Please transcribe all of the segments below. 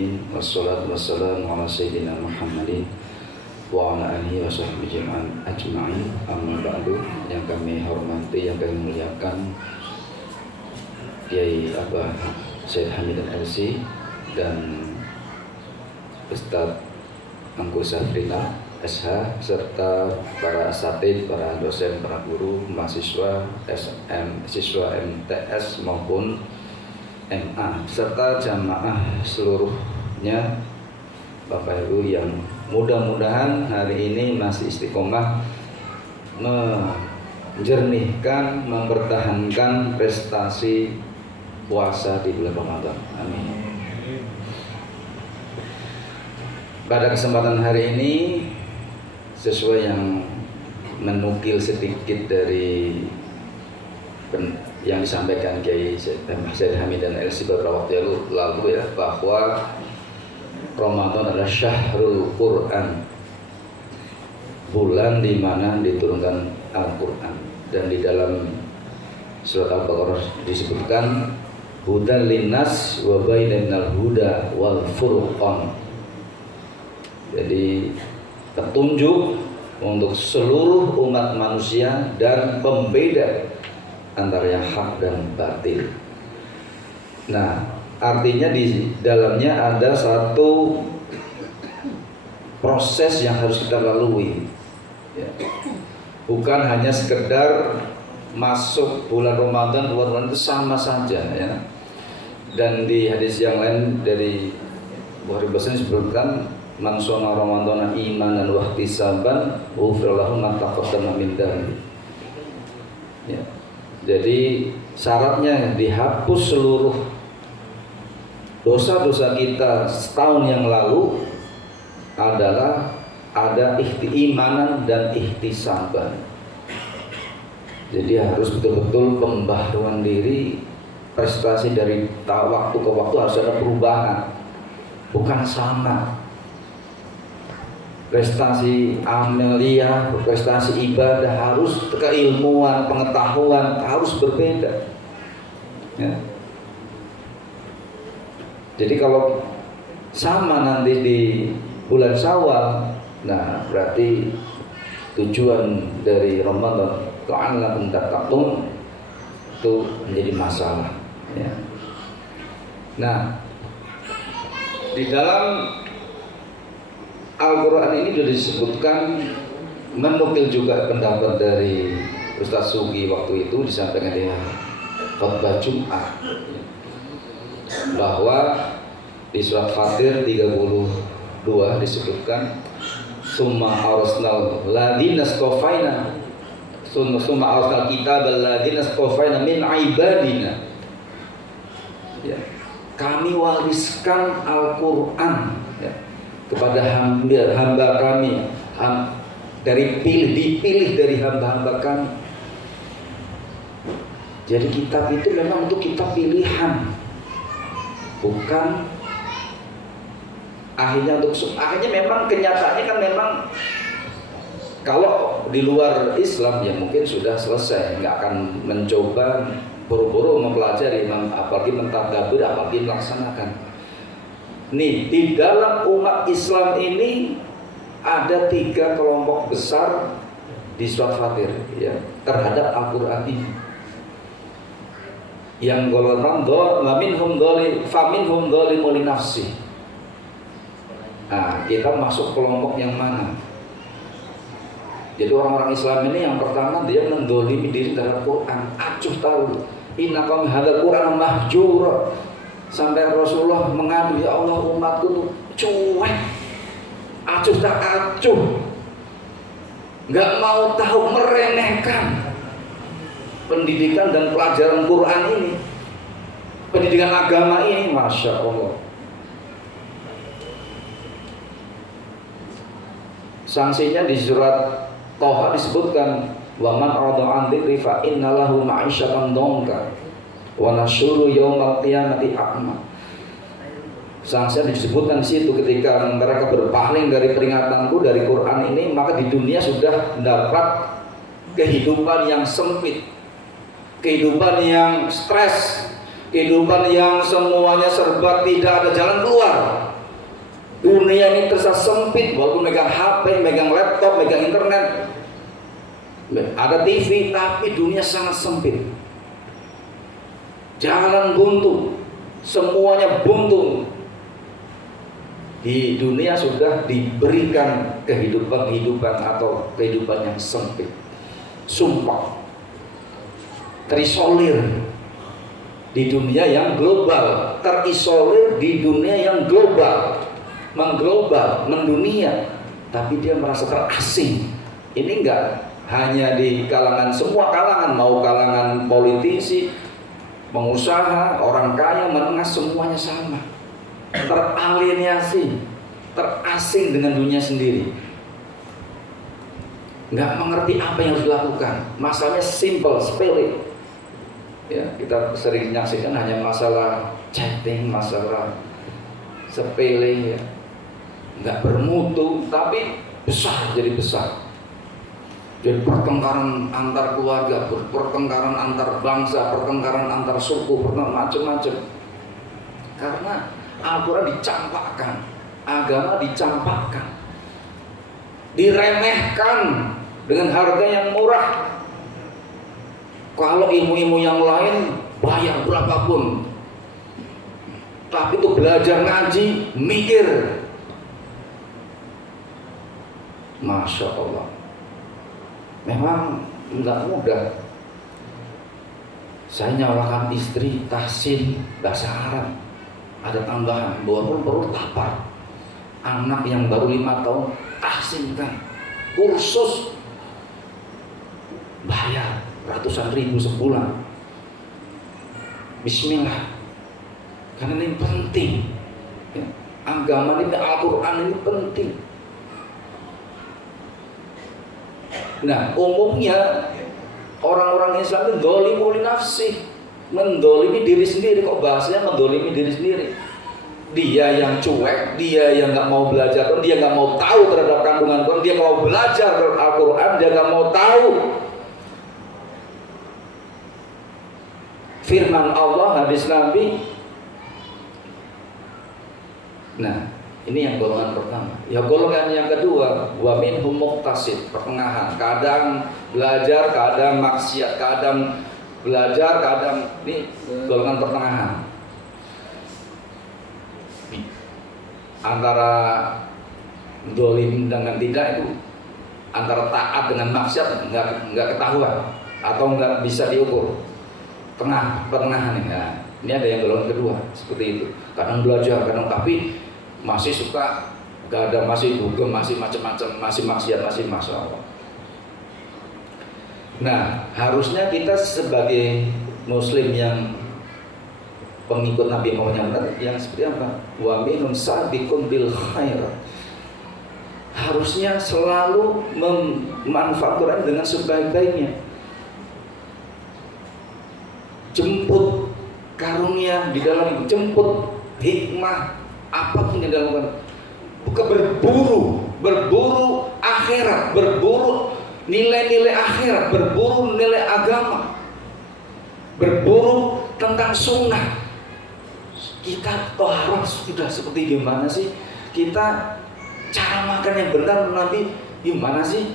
alamin, wassalatu wassalamu ala sayyidina Muhammadin wa ala alihi wa sahbihi ajma'in. Amma ba'du, yang kami hormati, yang kami muliakan Kiai Abah Syed Hamidan LC dan Ustadz Angku Safrina SH, serta para asatid, para dosen, para guru, mahasiswa siswa MTS maupun MA, serta jamaah seluruhnya, Bapak Ibu yang mudah-mudahan hari ini masih istiqomah menjernihkan, mempertahankan prestasi puasa di bulan Ramadan. Amin. Pada kesempatan hari ini, sesuai yang menukil sedikit dari yang disampaikan Kiai Syed Hamidan LC beberapa waktu lalu ya, bahwa Ramadan adalah syahrul Quran, bulan di mana diturunkan Al-Quran, dan di dalam surat Al-Baqarah disebutkan hudan linnas wa bainal huda wal furqan. Jadi petunjuk untuk seluruh umat manusia dan pembeda antara yang hak dan batil. Nah, artinya di dalamnya ada satu proses yang harus kita lalui ya. Bukan hanya sekedar masuk bulan Ramadan, bulan itu sama saja ya. Dan di hadis yang lain dari Bukhari Muslim disebutkan man shoma ramadhana imanan wa ihtisaban ghufira lahu ma taqaddama min dhanbi. Ya. Jadi syaratnya dihapus seluruh dosa-dosa kita setahun yang lalu adalah ada imanan dan ihtisaban. Jadi harus betul-betul pembaharuan diri, prestasi dari waktu ke waktu harus ada perubahan, bukan sama. Prestasi amelia, prestasi ibadah harus, keilmuan, pengetahuan harus berbeda ya. Jadi kalau sama nanti di bulan Syawal, nah berarti tujuan dari Ramadan la'allakum tattaqun itu menjadi masalah ya. Nah, di dalam Al-Quran ini sudah disebutkan, menukil juga pendapat dari Ustaz Sugi waktu itu disampaikan di khutbah Jumat bahwa di surat Fatir 32 disebutkan summa arsal ladina stofaina summa arsal kitabal ladina stofaina min ibadina ya. Kami wariskan Al-Quran ya kepada hamba kami, dipilih dari hamba-hamba kami. Jadi kitab itu memang untuk kitab pilihan, bukan akhirnya memang kenyataannya kan memang kalau di luar Islam ya mungkin sudah selesai, nggak akan mencoba buru-buru mempelajari, apalagi mentadabur, apalagi melaksanakan. Nih, di dalam umat Islam ini ada 3 kelompok besar di surat Fatir ya, terhadap Al-Quran ini. Yang golongan faminhum dzalimun li nafsi. Nah, kita masuk kelompok yang mana? Jadi orang-orang Islam ini yang pertama dia mendolimi diri terhadap Quran. Acuh tahu, inna qawmi hadzal Quran mahjura. Sampai Rasulullah mengadu, ya Allah umatku tuh cuek, acuh tak acuh, nggak mau tahu, meremehkan pendidikan dan pelajaran Quran ini, pendidikan agama ini, Masya Allah. Sanksinya di surat Toha disebutkan wa man arada an dzikri fa innalahu ma'isyatan dhanka wa nasyuru yaumal qiyamati a'ma. Sanksinya disebutkan di situ, ketika mereka berpaling dari peringatanku, dari Quran ini, maka di dunia sudah mendapat kehidupan yang sempit, kehidupan yang stres, kehidupan yang semuanya serba tidak ada jalan keluar. Dunia ini terasa sempit, walaupun megang HP, megang laptop, megang internet, ada TV, tapi dunia sangat sempit. Jalan buntu, semuanya buntu. Di dunia sudah diberikan kehidupan atau kehidupan yang sempit, sumpah, terisolir di dunia yang global, terisolir di dunia yang global, mengglobal, mendunia, tapi dia merasa terasing. Ini enggak hanya di kalangan, semua kalangan, mau kalangan politisi, pengusaha, orang kaya, menengah, semuanya sama. Teralienasi, terasing dengan dunia sendiri, nggak mengerti apa yang harus dilakukan. Masalahnya simple, sepele. Ya, kita sering menyaksikan hanya masalah chatting, masalah sepele, ya, nggak bermutu, tapi besar jadi besar. Jadi pertengkaran antar keluarga, pertengkaran antar bangsa, pertengkaran antar suku, macam-macam. Karena Al-Quran dicampakkan, agama dicampakkan, diremehkan dengan harga yang murah. Kalau ilmu-ilmu yang lain bayar berapapun, tapi itu belajar ngaji, mikir, Masya Allah, memang enggak mudah. Saya nyalakan istri tahsin bahasa Arab, ada tambahan bahwa perlu tapar. Anak yang baru 5 tahun tahsinkan, kursus bayar ratusan ribu sebulan. Bismillah, karena ini penting, ya. Agama ini, Al-Quran ini penting. Nah, umumnya orang-orang Islam itu dzalimu li nafsih, mendolimi diri sendiri. Kok bahasanya mendolimi diri sendiri? Dia yang cuek, dia yang nggak mau belajar, dia nggak mau tahu terhadap kandungan Quran, dia nggak mau belajar Al-Quran, dia nggak mau tahu firman Allah, hadis Nabi. Nah, ini yang golongan pertama. Ya, golongan yang kedua, wa minhum muqtasid, pertengahan. Kadang belajar, kadang maksiat, kadang belajar, kadang, ini golongan pertengahan. Antara dolim dengan tidak itu, antara taat dengan maksiat nggak ketahuan atau nggak bisa diukur. Pertengahan ini. Nah, ini ada yang golongan kedua seperti itu. Kadang belajar, kadang tapi masih suka, kadang masih dugem, masih macam-macam, masih maksiat, masih masalah. Nah, harusnya kita sebagai Muslim yang pengikut Nabi Muhammad yang seperti apa? Wa minun sabiqun bil khair. Harusnya selalu memanfaatkan dengan sebaik-baiknya. Jemput karunia di dalam, jemput hikmah apapun yang dilakukan. Bukan berburu akhirat, berburu nilai-nilai akhirat, berburu nilai agama, berburu tentang sunnah. Kita toharoh sudah seperti gimana sih? Kita cara makan yang benar nanti gimana sih?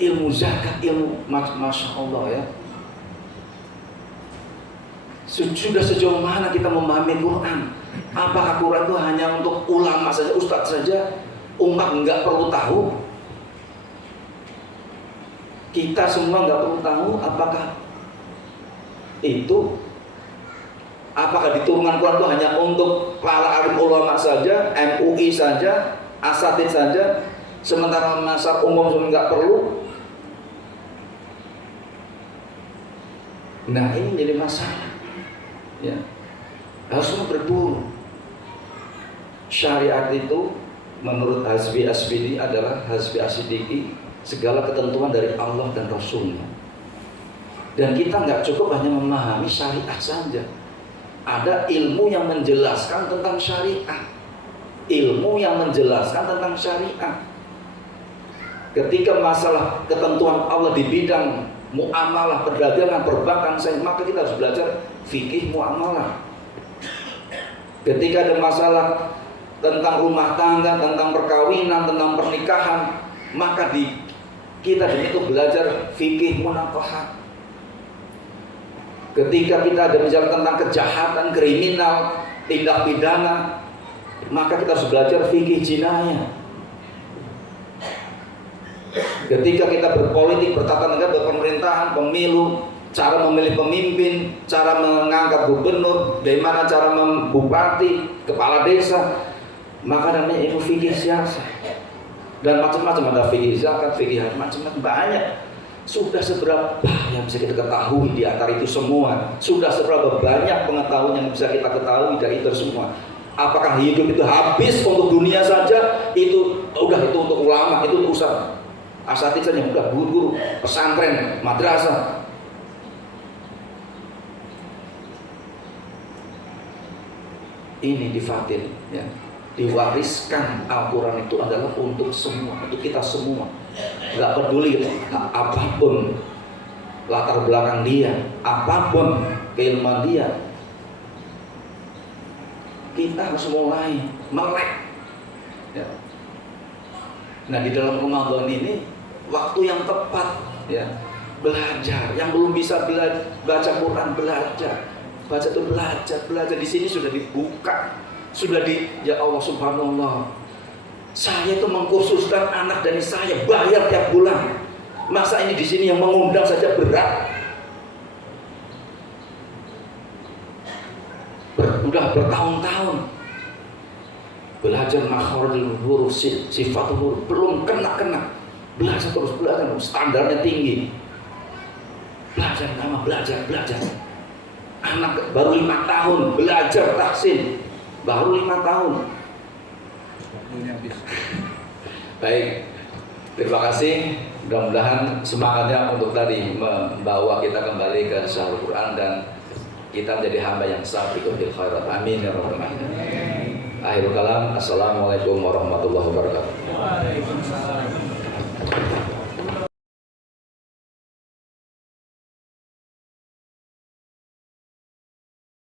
Ilmu zakat, ilmu Masya Allah, ya. Sudah sejauh mana kita memahami Quran? Apakah Quran itu hanya untuk ulama saja, ustadz saja, umat nggak perlu tahu? Kita semua nggak perlu tahu apakah itu? Apakah diturunkan Quran itu hanya untuk para alim ulama saja, MUI saja, asatid saja, sementara masyarakat umum semua nggak perlu? Nah, ini jadi masalah. Ya, harusnya berburu. Syariat itu menurut Hasbi Asbidi adalah Hasbi Asidiki, segala ketentuan dari Allah dan Rasulnya. Dan kita nggak cukup hanya memahami syariat saja. Ada ilmu yang menjelaskan tentang syariat. Ilmu yang menjelaskan tentang syariat. Ketika masalah ketentuan Allah di bidang muamalah, perdagangan, perbankan, maka kita harus belajar fikih muamalah. Ketika ada masalah tentang rumah tangga, tentang perkawinan, tentang pernikahan, maka kita itu belajar fikih munaqahat. Ketika kita ada bicara tentang kejahatan, kriminal, tindak pidana, maka kita harus belajar fikih jinayah. Ketika kita berpolitik, bertata negara, berpemerintahan, pemilu, cara memilih pemimpin, cara mengangkat gubernur, bagaimana cara membupati, kepala desa, maka namanya ilmu fikih siasat. Dan macam-macam, ada fikih zakat, fikih haji, macam-macam banyak. Sudah seberapa yang bisa kita ketahui di antara itu semua? Sudah seberapa banyak pengetahuan yang bisa kita ketahui dari itu semua? Apakah hidup itu habis untuk dunia saja? Itu udah, itu untuk ulama, itu urusan asatidz saja, udah guru-guru, pesantren, madrasah. Ini difatil, ya. Diwariskan Al-Quran itu adalah untuk semua, untuk kita semua. Gak peduli apapun latar belakang dia, apapun keilmuan dia, kita harus mulai melek, ya. Nah, di dalam Ramadan ini waktu yang tepat, ya, belajar. Yang belum bisa baca Quran, belajar. Baca itu belajar. Di sini sudah dibuka, ya Allah subhanallah. Saya itu mengkursuskan anak dari saya, bayar tiap bulan. Masa ini di sini yang mengundang saja berat. Udah bertahun-tahun belajar makharijul huruf, sifatul huruf, belum kena. Belajar terus, standarnya tinggi. Belajar nama, belajar. Anak baru 5 tahun belajar tahsin, baru 5 tahun. Baik, terima kasih. Mudah-mudahan semangatnya untuk tadi membawa kita kembali ke Syahrul Quran dan kita menjadi hamba yang sabiqun bil khairat. Amin ya rabbal alamin. Akhirul kalam. Assalamualaikum warahmatullahi wabarakatuh. Waalaikumsalam.